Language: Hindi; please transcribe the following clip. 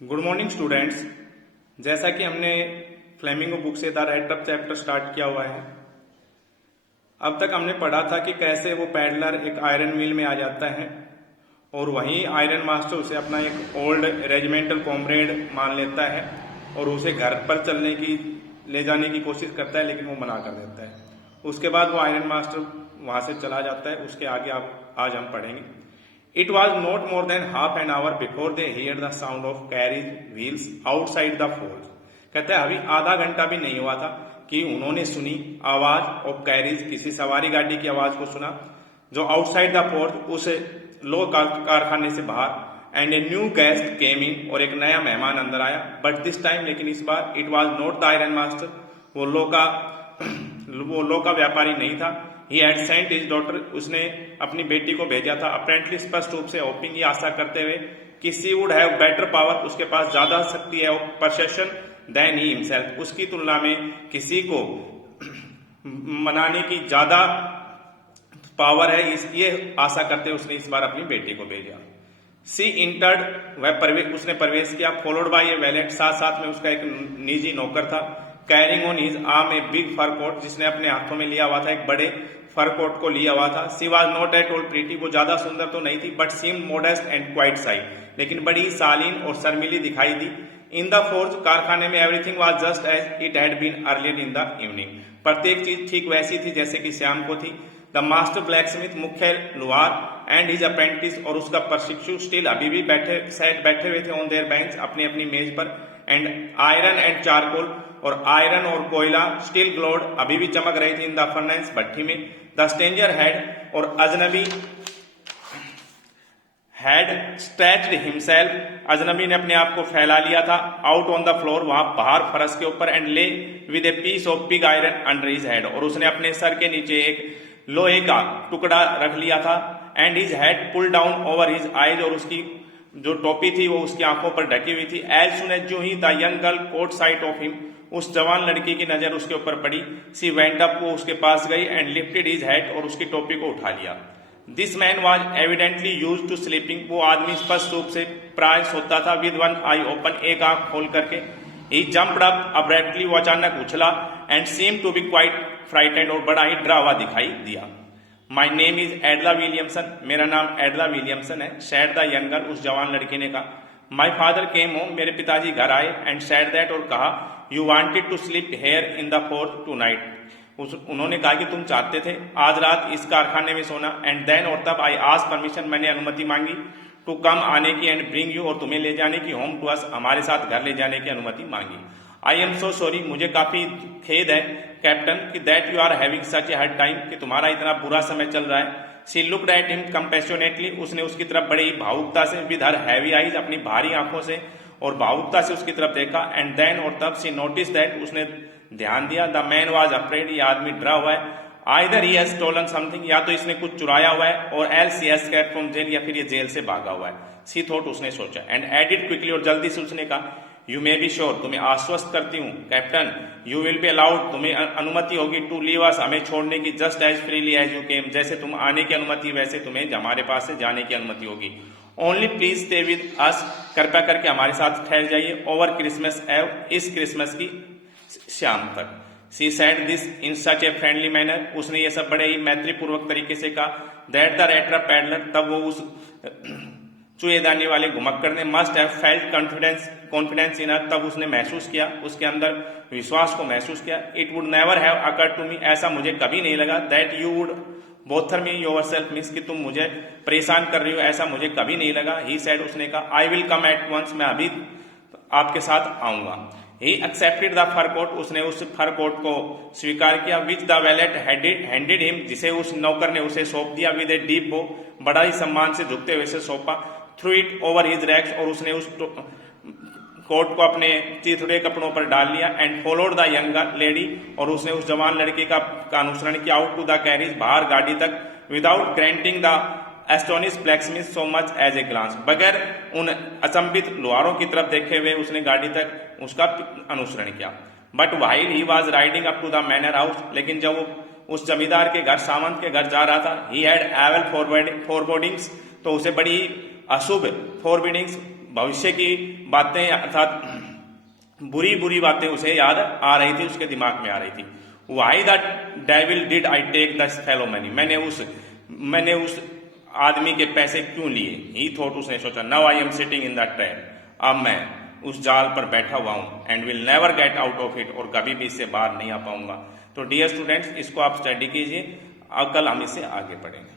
Good morning students. जैसा कि हमने फ्लेमिंगो बुक से the red trough chapter start किया हुआ है, अब तक हमने पढ़ा था कि कैसे वो पैडलर एक आयरन मिल में आ जाता है और वहीं आयरन मास्टर उसे अपना एक ओल्ड रेजिमेंटल कॉमरेड मान लेता है और उसे घर पर ले जाने की कोशिश करता है, लेकिन वो मना कर देता है। उसके बाद वो आयरन मास्टर वहां से चला जाता है। उसके आगे आज हम पढ़ेंगे। It was not more than half an hour before they heard the sound of carriage wheels outside the forge। कहते हैं अभी आधा घंटा भी नहीं हुआ था कि उन्होंने सुनी आवाज ऑफ कैरिज, किसी सवारी गाड़ी की आवाज को सुना जो आउटसाइड द फोर्ज, उस लो कारखाने से बाहर। एंड ए न्यू गेस्ट केम इन, और एक नया मेहमान अंदर आया। बट दिस टाइम, लेकिन इस बार, it was not the iron master, वो लो का व्यापारी नहीं था। He had sent his daughter, उसने अपनी बेटी को भेजा था। अपेरेंटली, स्पष्ट रूप से, होपिंग, आशा करते हुए कि सी वुड हैव बेटर पावर, उसके पास ज्यादा शक्ति है, परसेशन देन ही हिमसेल्फ, उसकी तुलना में किसी को मनाने की ज्यादा पावर है, ये आशा करते हुए उसने इस बार अपनी बेटी को भेजा। सी इंटर्ड, उसने प्रवेश किया। फॉलोड बाय ए वैलेट, साथ साथ में उसका एक निजी नौकर था। Carrying on his arm a big fur coat, जिसने अपने हाथों में लिया हुआ था एक बड़े फर कोट को लिया हुआ था। She was not at all pretty, वो ज्यादा सुंदर तो नहीं थी, but seem modest and quite shy, लेकिन बड़ी शालीन और शर्मिली दिखाई दी। इन द फोर्ज, कारखाने में, everything was just as it had been earlier in the evening, प्रत्येक चीज ठीक वैसी थी जैसे कि शाम को थी। द मास्टर ब्लैकस्मिथ, मुख्य लुहार, एंड हिज अप्रेंटिस, और उसका प्रशिक्षु, स्टिल अभी भी बैठे हुए थे ऑन देयर बेंच, अपनी अपनी मेज पर। एंड आयरन एंड चारकोल, और आयरन और कोयला, स्टिल ग्लोड, अभी भी चमक रही थी, इन द फर्नेस, भट्टी में। द स्ट्रेंजर हैड, और अजनबी हैड स्ट्रेच्ड हिमसेल्फ, अजनबी ने अपने आप को फैला लिया था, आउट ऑन द फ्लोर, वहां बाहर फरस के ऊपर। And lay with a piece of pig iron under his head, और उसने अपने सर के नीचे एक लोहे का टुकड़ा रख लिया था। And his head pull down over his eyes, और उसकी जो टोपी थी वो उसकी आंखों पर ढकी हुई थी। एज सुन एज, जो ही the young girl caught sight of him, उस जवान लड़की की नजर उसके ऊपर पड़ी। सी वेंट अप, वो उसके पास गई। एंड लिफ्टेड हिज हेड, और उसकी टोपी को उठा लिया। This man was evidently use to sleeping, वो आदमी स्पष्ट रूप से प्राय सोता था। विद वन आई ओपन, एक आंख खोल करके। ही जंप्ड अप अब्रप्टली, वो अचानक उछला। And seem to be quite frightened, और बड़ा ही डरा हुआ दिखाई दिया। My name is Edla Williamson, मेरा नाम एडला विलियमसन है। सैड द यंग गर्ल, उस जवान लड़की ने कहा। माई फादर केम होम, मेरे पिताजी घर आए। एंड सैड दैट, और कहा, you wanted to sleep here in the fort tonight, उन्होंने कहा कि तुम चाहते थे आज रात इस कारखाने में सोना। एंड देन, और तब, आई आस्क परमिशन, मैंने अनुमति मांगी, टू कम, आने की, एंड ब्रिंग यू, और तुम्हें ले जाने की, होम टू अस, हमारे साथ घर ले जाने की अनुमति मांगी। आई एम सो सॉरी, मुझे काफी खेद है कैप्टन, कि that you are having such a hard time, कि तुम्हारा इतना बुरा समय चल रहा है। She looked at him compassionately, उसने उसकी तरफ बड़ी भावुकता से, विद हर हैवी आईज, अपनी भारी आंखों से और भावुकता से उसकी तरफ देखा। एंड देन, और तब, सी नोटिस दैट, उसने ध्यान दिया, द मैन वॉज अफ्रेड, ये आदमी डरा हुआ है। Either he has stolen something, या तो इसने कुछ चुराया हुआ है, और else he has escaped from jail, या फिर ये जेल से भागा हुआ है। सी थॉट, उसने सोचा। एंड एडिड क्विकली, और जल्दी से उसने कहा, यू मे बी श्योर, तुम्हें आश्वस्त करती हूँ captain, you will be allowed, तुम्हें अनुमति होगी, टू लीव अस, हमें छोड़ने की, just as freely as you came, जैसे तुम आने की अनुमति, वैसे तुम्हें हमारे पास से जाने की अनुमति होगी। Only please stay with us, कृपया करके हमारे साथ ठहर जाइए, ओवर क्रिसमस एव, इस क्रिसमस की शाम तक। She said this in such a friendly manner, उसने ये सब बड़े ही मैत्रीपूर्वक तरीके से कहा। That the red trap peddler, तब वो उस चुएदानी वाले घुमक्कड़ ने, must have felt confidence in her, तब उसने महसूस किया, उसके अंदर विश्वास को महसूस किया। It would never have occurred to me, ऐसा मुझे कभी नहीं लगा। That you would bother me yourself, means कि तुम मुझे परेशान कर रही हो, ऐसा मुझे कभी नहीं लगा। ही सेड, उसने कहा, I will come at once, मैं अभी आपके साथ आऊंगा। He accepted the fur coat, उसने उस फर कोट को स्वीकार किया। Which the valet handed him, जिसे उस नौकर ने उसे सौंप दिया। विद ए डीप बो, बड़ा ही सम्मान से झुकते हुए से सौंपा। Threw it over his rags, और उसने उस कोट को अपने चिथड़े कपड़ों पर डाल लिया। And followed the young lady, और उसने उस जवान लड़के का अनुसरण किया। आउट टू द कैरिज, बाहर गाड़ी तक। Without granting the astonished blacksmith so much as a glance, बगैर उन अचंभित लोहारों की तरफ देखे हुए उसने गाड़ी तक उसका अनुसरण किया। But while he was riding up to the manor house, लेकिन जब वो उस जमींदार के घर, सामंत के घर जा रहा था, ही हैड एवल फॉरबोर्डिंग्स, तो उसे बड़ी अशुभ फॉरबिडिंग्स, भविष्य की बातें अर्थात बुरी बुरी बातें उसे याद आ रही थी, उसके दिमाग में आ रही थी। Why the devil did I take this fellow money, मैंने उस आदमी के पैसे क्यों लिए। ही थॉट, उसने सोचा, now I am sitting in the trap, अब मैं उस जाल पर बैठा हुआ हूं, and will never get out of it, और कभी भी इससे बाहर नहीं आ पाऊंगा। तो डियर स्टूडेंट्स, इसको आप स्टडी कीजिए, अब कल हम इससे आगे पढ़ेंगे।